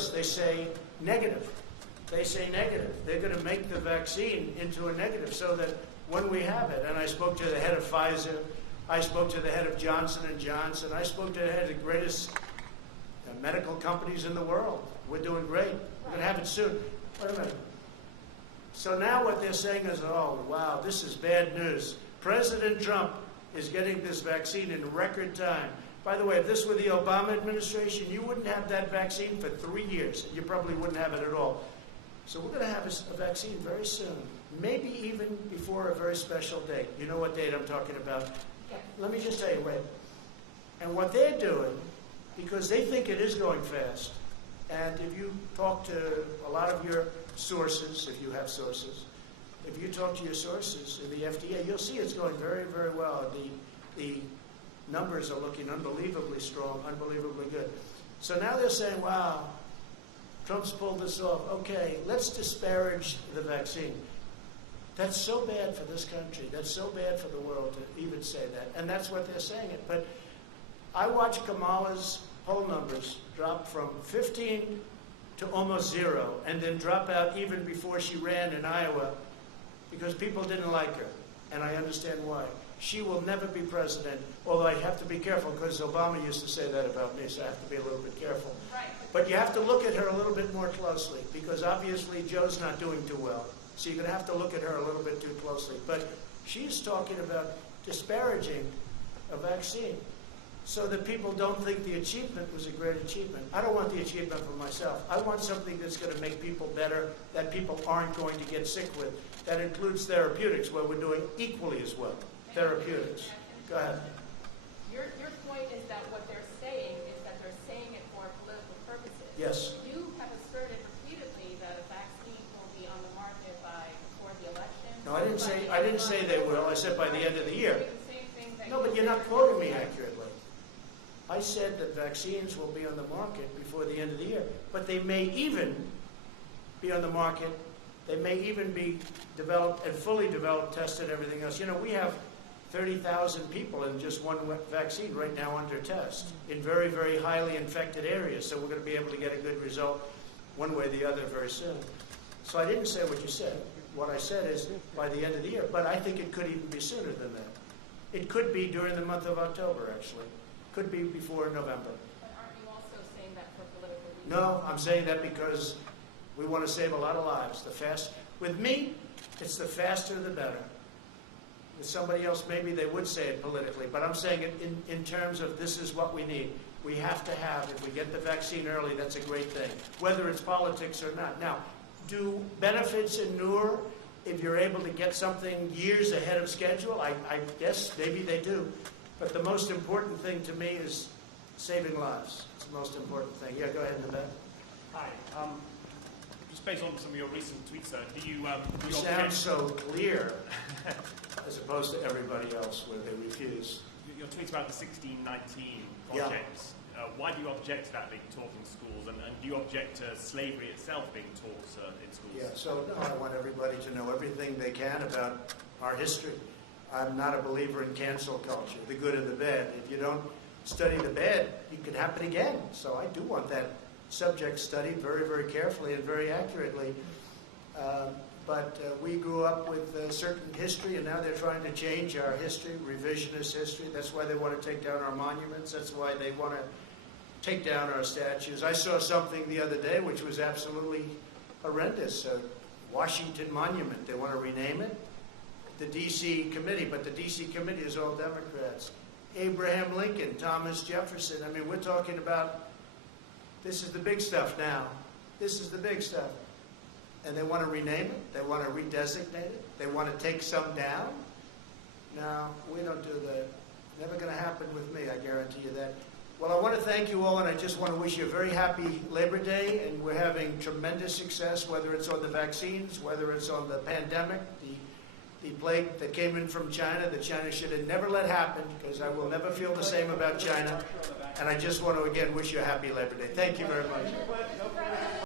worse, they say negative. They say negative. They're going to make the vaccine into a negative so that when we have it, and I spoke to the head of Pfizer, I spoke to the head of Johnson & Johnson, I spoke to the head of the greatest medical companies in the world. We're doing great. We're going to have it soon. Wait a minute. So now what they're saying is, oh, wow, this is bad news. President Trump is getting this vaccine in record time. By the way, if this were the Obama administration, you wouldn't have that vaccine for 3 years. You probably wouldn't have it at all. So we're going to have a vaccine very soon, maybe even before a very special date. You know what date I'm talking about? Let me just tell you, wait. And what they're doing, because they think it is going fast, and if you talk to a lot of your sources, if you have sources, if you talk to your sources in the FDA, you'll see it's going very, very well. The numbers are looking unbelievably strong, unbelievably good. So now they're saying, wow, Trump's pulled this off. Okay, let's disparage the vaccine. That's so bad for this country. That's so bad for the world to even say that. And that's what they're saying it. But I watched Kamala's poll numbers drop from 15 to almost 0, and then drop out even before she ran in Iowa because people didn't like her. And I understand why. She will never be president, although I have to be careful because Obama used to say that about me, so I have to be a little bit careful. Right. But you have to look at her a little bit more closely because obviously Joe's not doing too well. So you're going to have to look at her a little bit too closely. But she's talking about disparaging a vaccine so that people don't think the achievement was a great achievement. I don't want the achievement for myself. I want something that's going to make people better, that people aren't going to get sick with. That includes therapeutics, where we're doing equally as well. Therapeutics. Go ahead. Your point is that what they're saying is that they're saying it for political purposes. Yes. You have asserted repeatedly that a vaccine will be on the market before the election. No, I didn't say they will. I said by the end of the year. No, but you're not quoting quoting me accurately. I said that vaccines will be on the market before the end of the year, but they may even be on the market. They may even be developed and fully developed, tested, everything else. You know, we have 30,000 people in just one vaccine right now under test in very, very highly infected areas. So we're going to be able to get a good result one way or the other very soon. So I didn't say what you said. What I said is by the end of the year, but I think it could even be sooner than that. It could be during the month of October, actually. Could be before November. But aren't you also saying that for political reasons? No, I'm saying that because we want to save a lot of lives. With me, it's the faster the better. With somebody else, maybe they would say it politically, but I'm saying it in terms of this is what we need. We have to have, if we get the vaccine early, that's a great thing, whether it's politics or not. Now, do benefits inure if you're able to get something years ahead of schedule? I guess maybe they do. But the most important thing to me is saving lives. It's the most important thing. Yeah, go ahead in the back. Hi. Just based on some of your recent tweets, sir, do you You sound so clear as opposed to everybody else where they refuse. your tweets about the 1619 projects, why do you object to that being taught in schools? And do you object to slavery itself being taught in schools? Yeah, so no, I want everybody to know everything they can about our history. I'm not a believer in cancel culture, the good and the bad. If you don't study the bad, it could happen again. So I do want that subject studied very, very carefully and very accurately. But we grew up with a certain history, and now they're trying to change our history, revisionist history. That's why they want to take down our monuments. That's why they want to take down our statues. I saw something the other day which was absolutely horrendous. Washington Monument, they want to rename it. The D.C. committee, but the D.C. committee is all Democrats. Abraham Lincoln, Thomas Jefferson. I mean, we're talking about, this is the big stuff now. This is the big stuff. And they want to rename it. They want to redesignate it. They want to take some down. No, we don't do that. Never going to happen with me, I guarantee you that. Well, I want to thank you all, and I just want to wish you a very happy Labor Day. And we're having tremendous success, whether it's on the vaccines, whether it's on the pandemic, the plague that came in from China that China should have never let happen, because I will never feel the same about China. And I just want to, again, wish you a happy Labor Day. Thank you very much.